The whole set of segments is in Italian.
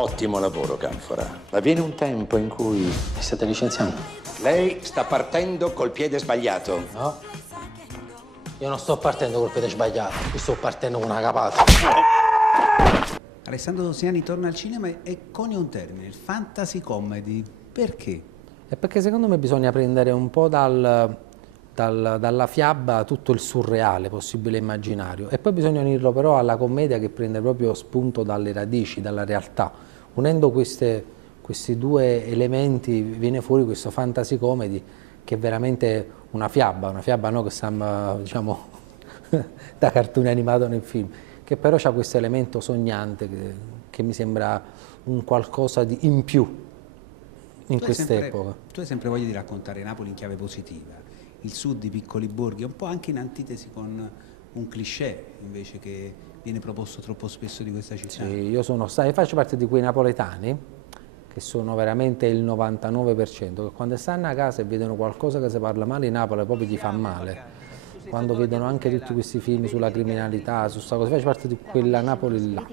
Ottimo lavoro, Canfora. Ma viene un tempo in cui Mi state licenziando? lei sta partendo col piede sbagliato. No. Io non sto partendo col piede sbagliato, io sto partendo con una capata. Alessandro Dosiani torna al cinema e coniuga un termine, il fantasy comedy. Perché? È perché secondo me bisogna prendere un po' dalla fiaba tutto il surreale possibile e immaginario e poi bisogna unirlo però alla commedia che prende proprio spunto dalle radici, dalla realtà. Unendo questi due elementi viene fuori questo fantasy comedy che è veramente una fiaba no, che sembra diciamo da cartone animato nel film, che però ha questo elemento sognante che mi sembra un qualcosa di in più in quest'epoca. Tu hai sempre voglia di raccontare Napoli in chiave positiva, il sud, i piccoli borghi, un po' anche in antitesi con un cliché invece che viene proposto troppo spesso di questa città. Sì, io faccio parte di quei napoletani che sono veramente il 99%, che quando stanno a casa e vedono qualcosa che si parla male in Napoli proprio gli fa male. Quando vedono anche tutti questi film sulla criminalità, su sta cosa, faccio parte di quella Napoli là.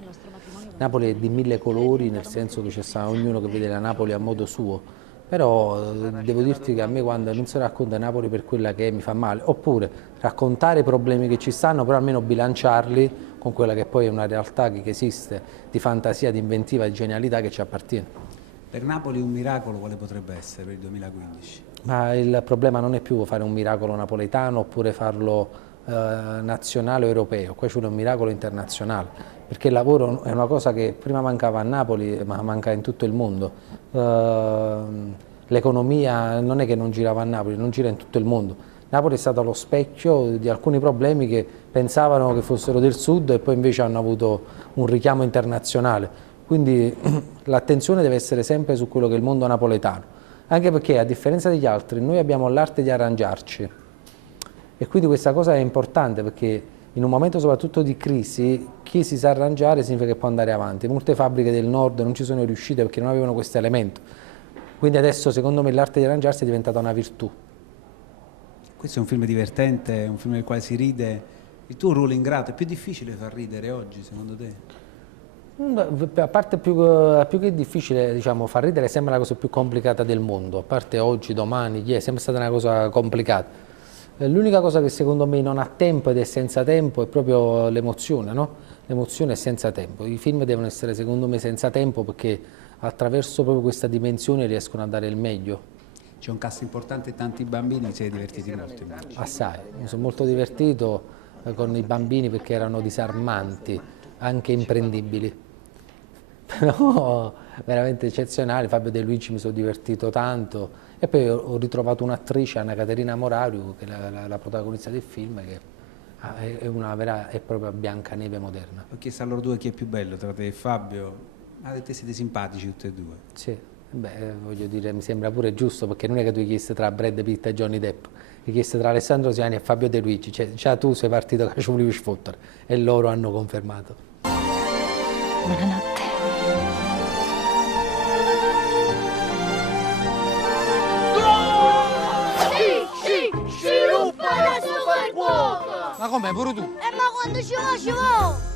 Napoli è di mille colori, nel senso che c'è ognuno che vede la Napoli a modo suo, però devo dirti che a me quando non si racconta Napoli per quella che è mi fa male, oppure raccontare i problemi che ci stanno, però almeno bilanciarli con quella che poi è una realtà che esiste, di fantasia, di inventiva, di genialità che ci appartiene. Per Napoli un miracolo quale potrebbe essere per il 2015? Ma il problema non è più fare un miracolo napoletano oppure farlo nazionale o europeo, qua c'è un miracolo internazionale, perché il lavoro è una cosa che prima mancava a Napoli ma manca in tutto il mondo. L'economia non è che non girava a Napoli, non gira in tutto il mondo. Napoli è stato lo specchio di alcuni problemi che pensavano che fossero del sud e poi invece hanno avuto un richiamo internazionale. Quindi l'attenzione deve essere sempre su quello che è il mondo napoletano, anche perché a differenza degli altri noi abbiamo l'arte di arrangiarci e quindi questa cosa è importante perché in un momento soprattutto di crisi chi si sa arrangiare significa che può andare avanti. Molte fabbriche del nord non ci sono riuscite perché non avevano questo elemento, quindi adesso secondo me l'arte di arrangiarsi è diventata una virtù. Questo è un film divertente, è un film nel quale si ride. Il tuo ruolo ingrato è più difficile far ridere oggi secondo te? A parte più che difficile, diciamo, far ridere sembra la cosa più complicata del mondo, a parte oggi, domani, ieri, è sempre stata una cosa complicata. L'unica cosa che secondo me non ha tempo ed è senza tempo è proprio l'emozione, no? L'emozione è senza tempo. I film devono essere secondo me senza tempo perché attraverso proprio questa dimensione riescono a dare il meglio. C'è un cast importante e tanti bambini, vi siete divertiti molto immagino. Assai, mi sono molto divertito con i bambini perché erano disarmanti, anche imprendibili. Però veramente eccezionale, Fabio De Luigi mi sono divertito tanto e poi ho ritrovato un'attrice, Anna Caterina Morario, che è la protagonista del film, che è una vera e propria Biancaneve moderna. Ho chiesto a loro due chi è più bello tra te e Fabio, ma te siete simpatici tutti e due. Sì, beh, voglio dire, mi sembra pure giusto perché non è che tu hai chiesto tra Brad Pitt e Johnny Depp, hai chiesto tra Alessandro Siani e Fabio De Luigi, cioè già tu sei partito che ci volevi sfottere e loro hanno confermato. Buonanotte. Sviluppa la super cuoca! Ma come, pure tu? Ma quando ci va, ci va!